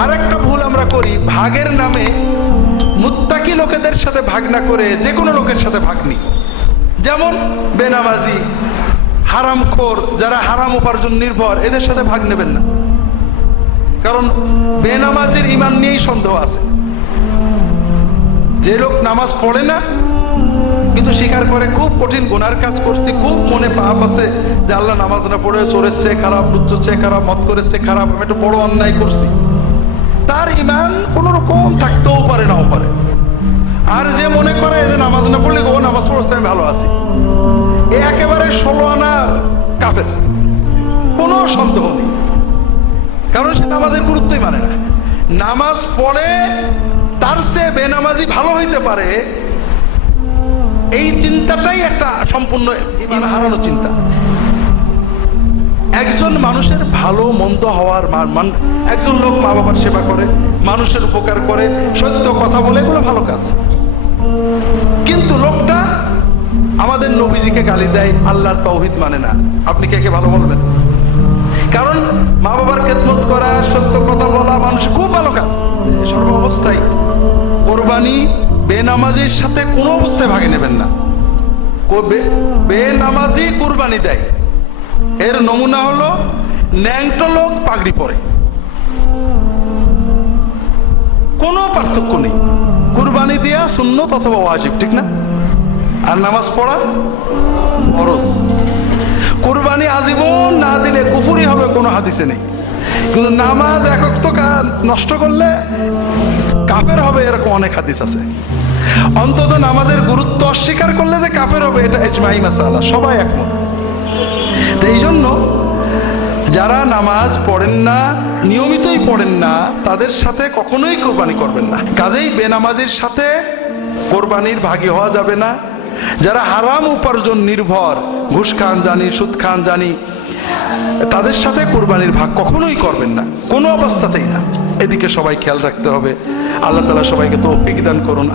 আর একটা ভুল আমরা করি, ভাগের নামে মুত্তাকি লোকেদের সাথে ভাগ না করে যে কোনো লোকের সাথে ভাগ নিই। যেমন বেনামাজি, হারামখোর, যারা হারাম উপার্জন নির্ভর, এদের সাথে ভাগ নেবেন না। কারণ বেনামাজির ঈমান নিয়েই সন্দেহ আছে। যে লোক নামাজ পড়ে না কিন্তু স্বীকার করে খুব কঠিন গুনার কাজ করছি, খুব মনে পাপ আছে যে আল্লাহ নামাজ না পড়ে চোরের চেয়ে খারাপ, লুচ্চোর চেয়ে খারাপ, মদ করের চেয়ে খারাপ, আমি একটা বড় অন্যায় করছি, তার ঈমান কোন রকম থাকতেও পারে, নাও পারে। আর যে মনে করে যে নামাজ না পড়লে ও নামাজ পড়ছে আমি ভালো আছি, এ একেবারে 16 আনা কাফের, কোনো সন্দেহ নেই। কারণ সে নামাজের গুরুত্বই মানে না। নামাজ পড়ে তার চেয়ে বেনামাজি ভালো হইতে পারে, এই চিন্তাটাই একটা সম্পূর্ণ ঈমান হারানো চিন্তা। একজন মানুষের ভালো মন্দ হওয়ার একজন লোক মা বাবার সেবা করে, মানুষের উপকার করে, সত্য কথা বলে, এগুলো ভালো কাজ। কিন্তু লোকটা আমাদের নবীজিকে গালি দেয়, আল্লাহর তাওহীদ মানে না, আপনি কে কে ভালো বলবেন? কারণ মা বাবার খেদমত করা, সত্য কথা বলা মানুষের খুব ভালো কাজ সর্ব অবস্থায়। কোরবানি বেনামাজির সাথে কোনো অবস্থায় ভাগে নেবেন না। বেনামাজি কুরবানি দেয়, এর নমুনা হলো ন্যাংটো লোক পাগড়ি পরে, কোনো পার্থক্য নেই। কুরবানি দেয়া সুন্নত অথবা ওয়াজিব, ঠিক না? আর নামাজ পড়া ফরজ। কুরবানি আজীবন না দিলে কুফরি হবে, কোনো হাদিসে নেই। কিন্তু নামাজ এক ওয়াক্ত নষ্ট করলে কাফের হবে, এরকম অনেক হাদিস আছে। অন্তত নামাজের গুরুত্ব অস্বীকার করলে যে কাফের হবে, এটা ইজমাই মাসালা, সবাই একমত। তো এই জন্য যারা নামাজ পড়েন না, নিয়মিতই পড়েন না, তাদের সাথে কখনোই কোরবানি করবেন না। কাজেই বেনামাজির সাথে কোরবানির ভাগী হওয়া যাবে না। যারা হারাম উপার্জন নির্ভর, ঘুষ খান জানি, সুদ খান জানি, তাদের সাথে কোরবানির ভাগ কখনোই করবেন না, কোনো অবস্থাতেই না। এদিকে সবাই খেয়াল রাখতে হবে। আল্লাহ তাআলা সবাইকে তৌফিক দান করুন।